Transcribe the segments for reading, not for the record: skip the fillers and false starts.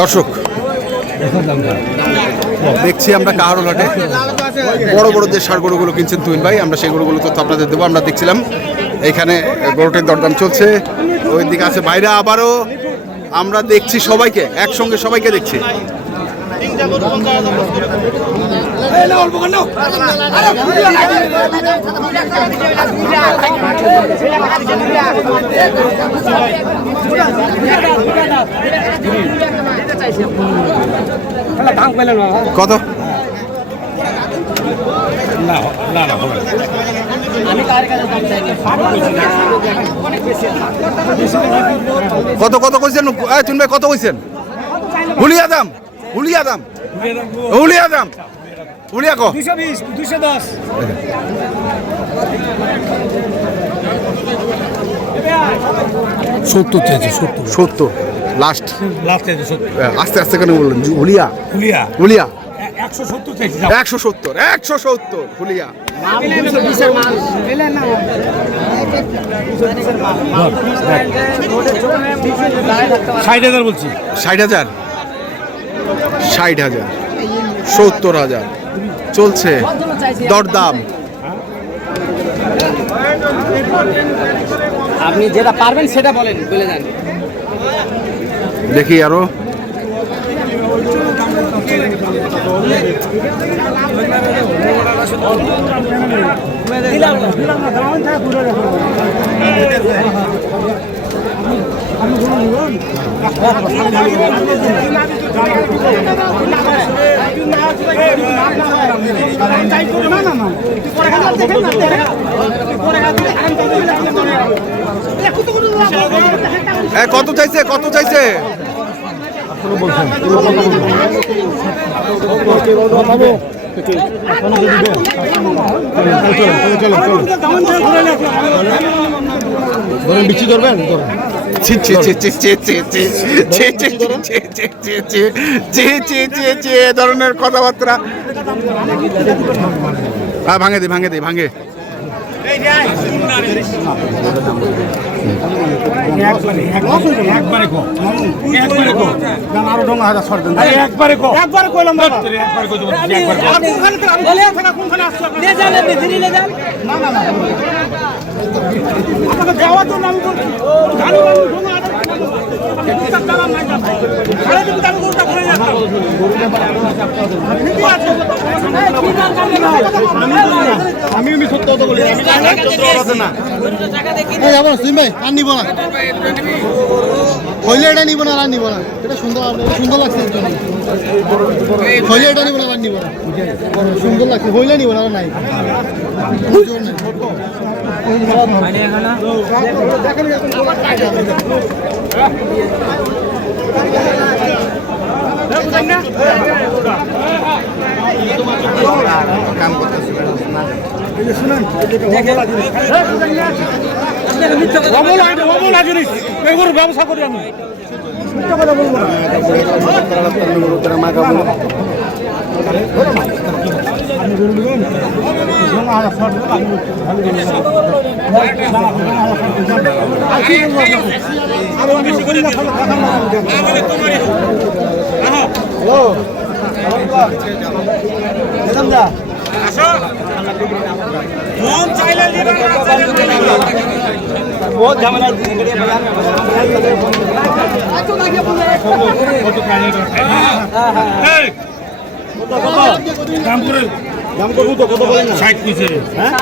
দর্শক দেখছি আমরা কাহারোলহাটে বড় বড় যে ষাঁড় গরুগুলো কিনছেন তুহিন ভাই, আমরা সেই গরুগুলো তো আপনাদের দেবো। আমরা দেখছিলাম এইখানে গরুটির দরদাম চলছে, ওই দিকে আছে বাইরে আবারও আমরা দেখছি সবাইকে একসঙ্গে, সবাইকে দেখছি। কত? কত কত কইছেন তুমি ভাই, কত কইছেন? হুলিয়া দাম, হুলিয়া দাম, হুলিয়া দাম, হুলিয়া কো 220 210 70 চাইছে 70 লাস্ট চাইছে 70। আস্তে আস্তে কেন বললেন? হুলিয়া হুলিয়া হুলিয়া 170 চাইছে 170 হুলিয়া। 60,000 বলছি। 60,000 60,000 70,000 চলছে দরদাম। আপনি যেটা পারবেন সেটা বলেন, বলে যান। দেখি আরো কত চাইছে, কত চাইছে? বিচি ধরবেন ধরনের কথাবার্তা ভাঙে দে, ভাঙে দে, ভাঙে। আমি সত্য কথা বলি, আর নিব না, হইলে এটা নিব না, আর নিব না। এটা সুন্দর, সুন্দর লাগছে, হইলে এটা নিব না, আর নিব না। সুন্দর লাগছে, হইলে নিব না, আর নাই। ব্যবসা করি আমি, बहुत झमेला দাম করবো তো, কত বলেন না? 60 পিসে, হ্যাঁ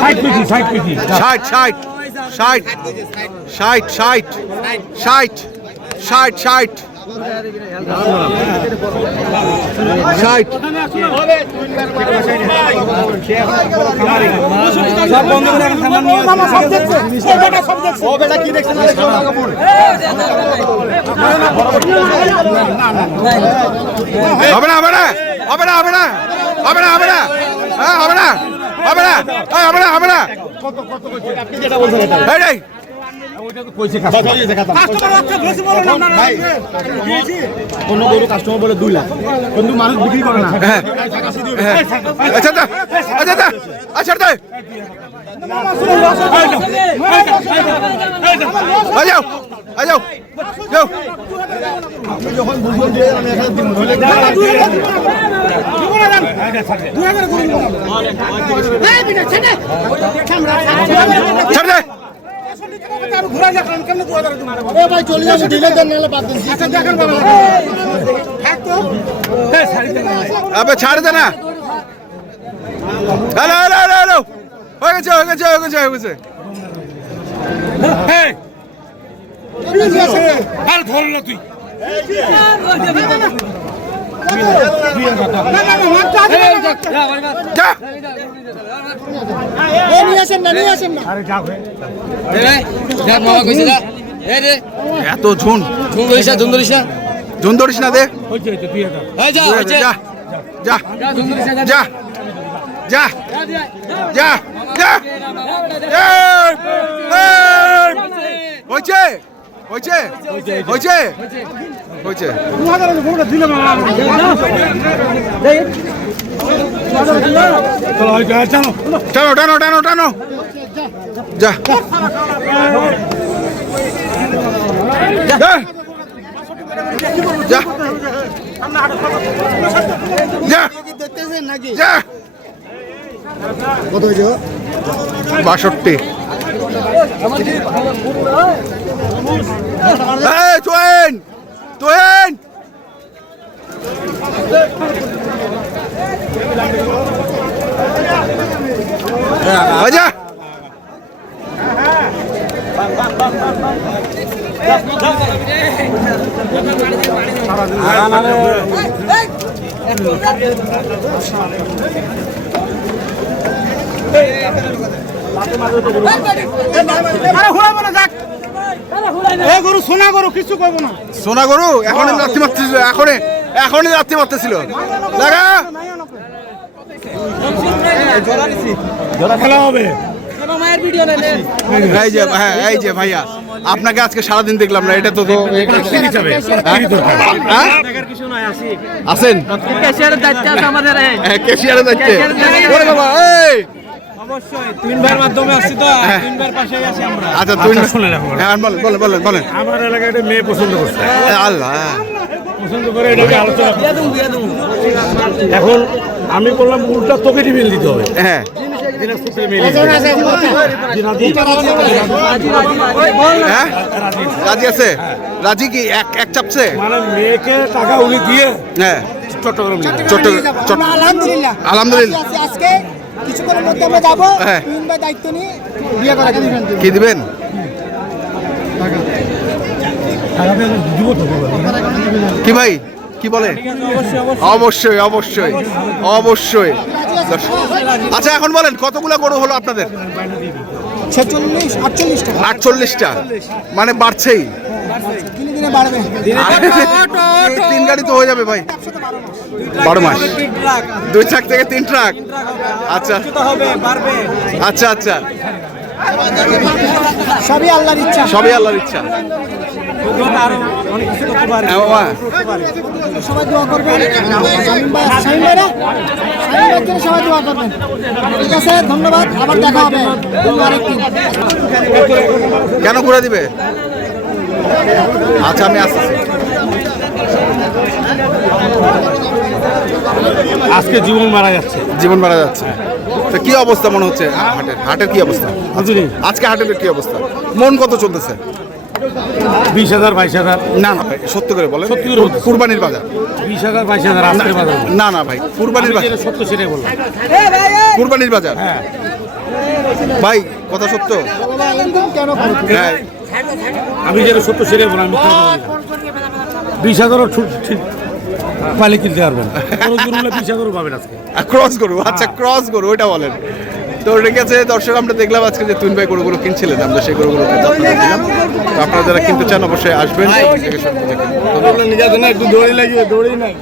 60 পিস, 60 পিস, 60 60 60 60 60 60 60 হবে না, হবে না, হবে না, হবে না, হবে না, হবে না, হবে না, হবে না, হবে না, হবে না। অন্য গরু কাস্টমার বলে 2 লাখ, কিন্তু মানুষ বিক্রি করে না। আচ্ছা আচ্ছা আচ্ছা আচ্ছা যাও যাও যাও যখন বুঝবো যে আমি এখানে দিব ধরে ছাড় দে ভাই চলে যাবে দিলে দেন নাহলে বাদ দেন আচ্ছা দেখেন বাবা থাক তো আবে ছাড় দে না হ্যালো হ্যালো হ্যালো হ্যালো হয়ে গেছে হয়ে গেছে হয়ে গেছে হয়ে গেছে আর ধর না তুই যা নিয়ে আসেন না নিয়ে আসেন না এত ঝুন ঝুন ধরিস না দে যা যা যা যা যা যা হয়েছে হয়েছে হয়েছে হয়েছে টানো টানো টানো টানো যা যা যা যা যা কত হয়েছে 62 এই তুইন তুইন আজা গরু সোনা গরু কিছু করবো না সোনা গরু এখনই রাত্রি মারতেছিল এখনই রাত্রি মারতেছিল লাগা খেলা হবে এই যে হ্যাঁ এই যে ভাইয়া আপনাকে আজকে সারাদিন দেখলাম না এটা তো আছেন ক্যাশিয়ারের দায়িত্বে আছে আমাদের ক্যাশিয়ারের দায়িত্বে ওরে বাবা এই অবশ্যই তিনবার মাধ্যমে আসছি তো তিনবার পাশেই আছি আমরা আচ্ছা তুই শুনে রাখো হ্যাঁ বলেন বলেন বলেন বলেন আমার এলাকায় একটা মেয়ে পছন্দ করছে আল্লাহ পছন্দ করে এটাকে আলোচনা এখন আমি বললাম উল্টা তোকে ডিমেল দিতে হবে হ্যাঁ হ্যাঁ রাজি আছে রাজি কি এক চাপছে মানে মেয়েকে টাকা উনি দিয়ে হ্যাঁ চট্টগ্রাম আলহামদুলিল্লাহ আলহামদুলিল্লাহ আজকে কিছুক্ষণের মধ্যে আমরা যাবো হ্যাঁ। তিন ভাই দায়িত্ব নিয়ে বিয়ে করাকে দিবেন কি দিবেন কি ভাই কি বলে অবশ্যই অবশ্যই অবশ্যই আচ্ছা এখন বলেন কতগুলো গরু হলো আপনাদের 48টা মানে বাড়ছেই দিনে দিনে বাড়বে 3 গাড়ি তো হয়ে যাবে ভাই 12 মাস 2 ট্রাক থেকে 3 ট্রাক আচ্ছা আচ্ছা আচ্ছা সবই আল্লাহর ইচ্ছা সবই আল্লাহর ইচ্ছা সবাই দোয়া করবেন শামীম ভাইরা সবাই দোয়া করবেন ঠিক আছে ধন্যবাদ আবার দেখা হবে আরেকদিন কেন ঘুরে দিবে আচ্ছা আমি আসতেছি আজকে জীবন মারা যাচ্ছে জীবন মারা যাচ্ছে তো কি অবস্থা মনে হচ্ছে হাটের কি অবস্থা হাজুরি আজকে হাটের কি অবস্থা মন কত চলতেছে 20,000 22,000 না না ভাই সত্য করে বলেন সত্যি করে বলতেছি। কুরবানির বাজার 20,000 22,000 আজকের বাজার না না ভাই কুরবানির বাজার যেটা সত্য সেটাই বললাম কুরবানির বাজার হ্যাঁ ভাই কথা সত্য কেন হ্যাঁ আমি যেটা সত্য সেটাই বললাম 20,000 ঠিক পালে কিনতে পারবেন 20,000 পাবেন আজকে ক্রস গরু আচ্ছা ক্রস গরু ওইটা বলেন তো ঠিক আছে দর্শক আমরা দেখলাম আজকে যে তুইন ভাই গরুগুলো কিনছিলেন আমরা সেই গরুগুলো কিন্তু আপনাদের দিলাম তো আপনারা যারা কিনতে চান অবশ্যই আসবেন একটু দৌড়ি লাগিয়ে দৌড়ি নাই